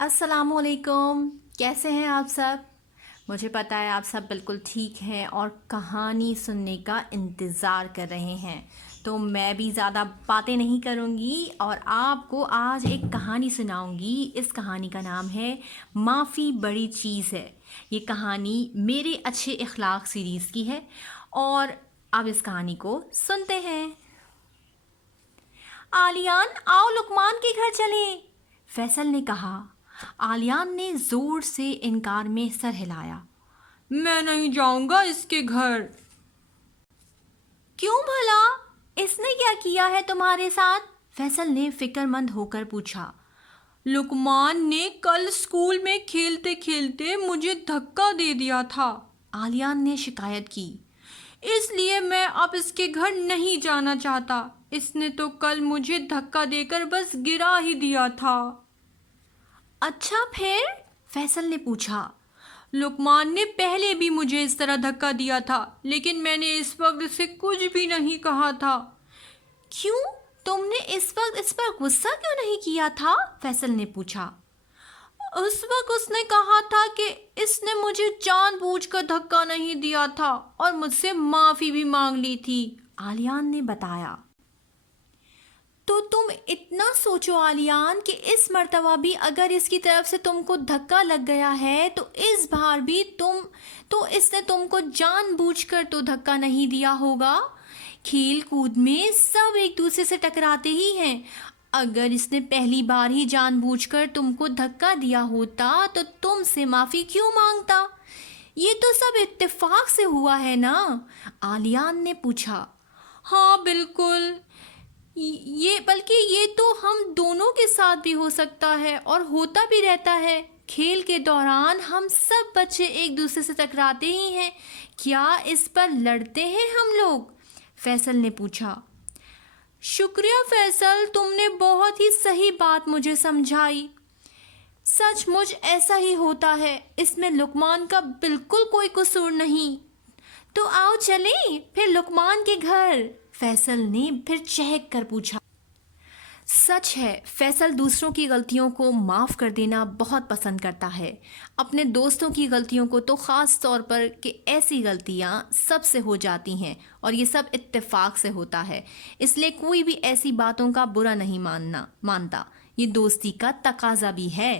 السلام علیکم، کیسے ہیں آپ سب؟ مجھے پتہ ہے آپ سب بالکل ٹھیک ہیں اور کہانی سننے کا انتظار کر رہے ہیں، تو میں بھی زیادہ باتیں نہیں کروں گی اور آپ کو آج ایک کہانی سناؤں گی۔ اس کہانی کا نام ہے معافی بڑی چیز ہے۔ یہ کہانی میرے اچھے اخلاق سیریز کی ہے اور اب اس کہانی کو سنتے ہیں۔ آلیان آؤ لقمان کے گھر چلیں، فیصل نے کہا۔ آلیان نے زور سے انکار میں سر ہلایا۔ میں نہیں جاؤں گا اس کے گھر۔ کیوں بھلا؟ اس نے کیا کیا ہے تمہارے ساتھ؟ فیصل نے فکر مند ہو کر پوچھا۔ لقمان نے کل اسکول میں کھیلتے کھیلتے مجھے دھکا دے دیا تھا، آلیان نے شکایت کی۔ اس لیے میں اب اس کے گھر نہیں جانا چاہتا۔ اس نے تو کل مجھے دھکا دے کر بس گرا ہی دیا تھا۔ اچھا پھر؟ فیصل نے پوچھا۔ لقمان نے پہلے بھی مجھے اس طرح دھکا دیا تھا، لیکن میں نے اس وقت اسے کچھ بھی نہیں کہا تھا۔ کیوں؟ تم نے اس وقت اس پر غصہ کیوں نہیں کیا تھا؟ فیصل نے پوچھا۔ اس وقت اس نے کہا تھا کہ اس نے مجھے جان بوجھ کر دھکا نہیں دیا تھا اور مجھ سے معافی بھی مانگ لی تھی، آلیان نے بتایا۔ تو تم اتنا سوچو آلیان کہ اس مرتبہ بھی اگر اس کی طرف سے تم کو دھکا لگ گیا ہے تو اس بار بھی اس نے تم کو جان بوجھ کر تو دھکا نہیں دیا ہوگا۔ کھیل کود میں سب ایک دوسرے سے ٹکراتے ہی ہیں۔ اگر اس نے پہلی بار ہی جان بوجھ کر تم کو دھکا دیا ہوتا تو تم سے معافی کیوں مانگتا؟ یہ تو سب اتفاق سے ہوا ہے نا؟ آلیان نے پوچھا۔ ہاں بالکل، بلکہ یہ تو ہم دونوں کے ساتھ بھی ہو سکتا ہے اور ہوتا بھی رہتا ہے۔ کھیل کے دوران ہم سب بچے ایک دوسرے سے ٹکراتے ہی ہیں، کیا اس پر لڑتے ہیں ہم لوگ؟ فیصل نے پوچھا۔ شکریہ فیصل، تم نے بہت ہی صحیح بات مجھے سمجھائی۔ سچ مچ ایسا ہی ہوتا ہے، اس میں لقمان کا بالکل کوئی قصور نہیں۔ تو آؤ چلیں پھر لقمان کے گھر، فیصل نے پھر چہک کر پوچھا۔ سچ ہے، فیصل دوسروں کی غلطیوں کو معاف کر دینا بہت پسند کرتا ہے، اپنے دوستوں کی غلطیوں کو تو خاص طور پر کہ ایسی غلطیاں سب سے ہو جاتی ہیں اور یہ سب اتفاق سے ہوتا ہے، اس لیے کوئی بھی ایسی باتوں کا برا نہیں مانتا، یہ دوستی کا تقاضا بھی ہے۔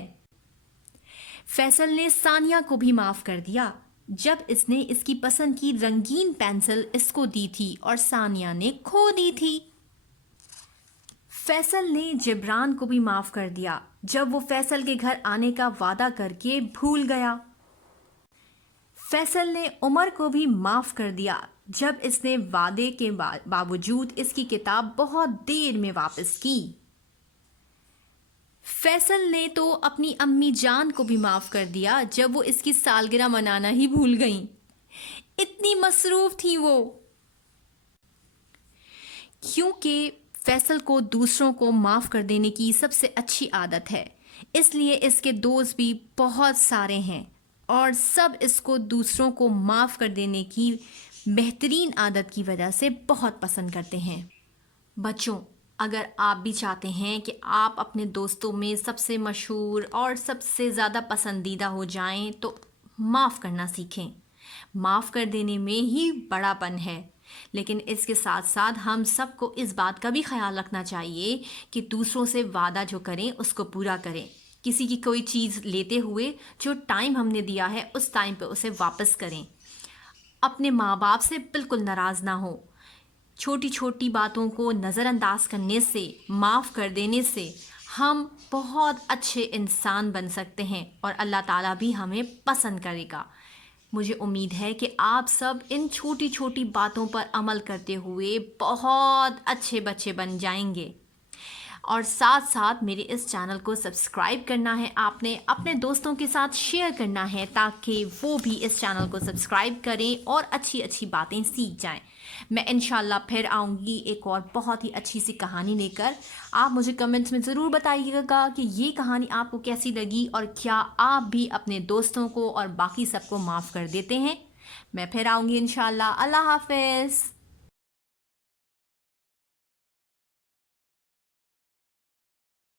فیصل نے ثانیہ کو بھی معاف کر دیا جب اس نے اس کی پسند کی رنگین پینسل اس کو دی تھی اور ثانیہ نے کھو دی تھی۔ فیصل نے جبران کو بھی معاف کر دیا جب وہ فیصل کے گھر آنے کا وعدہ کر کے بھول گیا۔ فیصل نے عمر کو بھی معاف کر دیا جب اس نے وعدے کے باوجود اس کی کتاب بہت دیر میں واپس کی۔ فیصل نے تو اپنی امی جان کو بھی معاف کر دیا جب وہ اس کی سالگرہ منانا ہی بھول گئیں، اتنی مصروف تھی وہ۔ کیونکہ فیصل کو دوسروں کو معاف کر دینے کی سب سے اچھی عادت ہے، اس لیے اس کے دوست بھی بہت سارے ہیں اور سب اس کو دوسروں کو معاف کر دینے کی بہترین عادت کی وجہ سے بہت پسند کرتے ہیں۔ بچوں، اگر آپ بھی چاہتے ہیں کہ آپ اپنے دوستوں میں سب سے مشہور اور سب سے زیادہ پسندیدہ ہو جائیں تو معاف کرنا سیکھیں۔ معاف کر دینے میں ہی بڑا پن ہے، لیکن اس کے ساتھ ساتھ ہم سب کو اس بات کا بھی خیال رکھنا چاہیے کہ دوسروں سے وعدہ جو کریں اس کو پورا کریں۔ کسی کی کوئی چیز لیتے ہوئے جو ٹائم ہم نے دیا ہے اس ٹائم پہ اسے واپس کریں۔ اپنے ماں باپ سے بالکل ناراض نہ ہو۔ چھوٹی چھوٹی باتوں کو نظر انداز کرنے سے، معاف کر دینے سے ہم بہت اچھے انسان بن سکتے ہیں اور اللہ تعالیٰ بھی ہمیں پسند کرے گا۔ مجھے امید ہے کہ آپ سب ان چھوٹی چھوٹی باتوں پر عمل کرتے ہوئے بہت اچھے بچے بن جائیں گے، اور ساتھ ساتھ میرے اس چینل کو سبسکرائب کرنا ہے، آپ نے اپنے دوستوں کے ساتھ شیئر کرنا ہے تاکہ وہ بھی اس چینل کو سبسکرائب کریں اور اچھی اچھی باتیں سیکھ جائیں۔ میں انشاءاللہ پھر آؤں گی ایک اور بہت ہی اچھی سی کہانی لے کر۔ آپ مجھے کمنٹس میں ضرور بتائیے گا کہ یہ کہانی آپ کو کیسی لگی اور کیا آپ بھی اپنے دوستوں کو اور باقی سب کو معاف کر دیتے ہیں۔ میں پھر آؤں گی انشاءاللہ۔ اللہ حافظ۔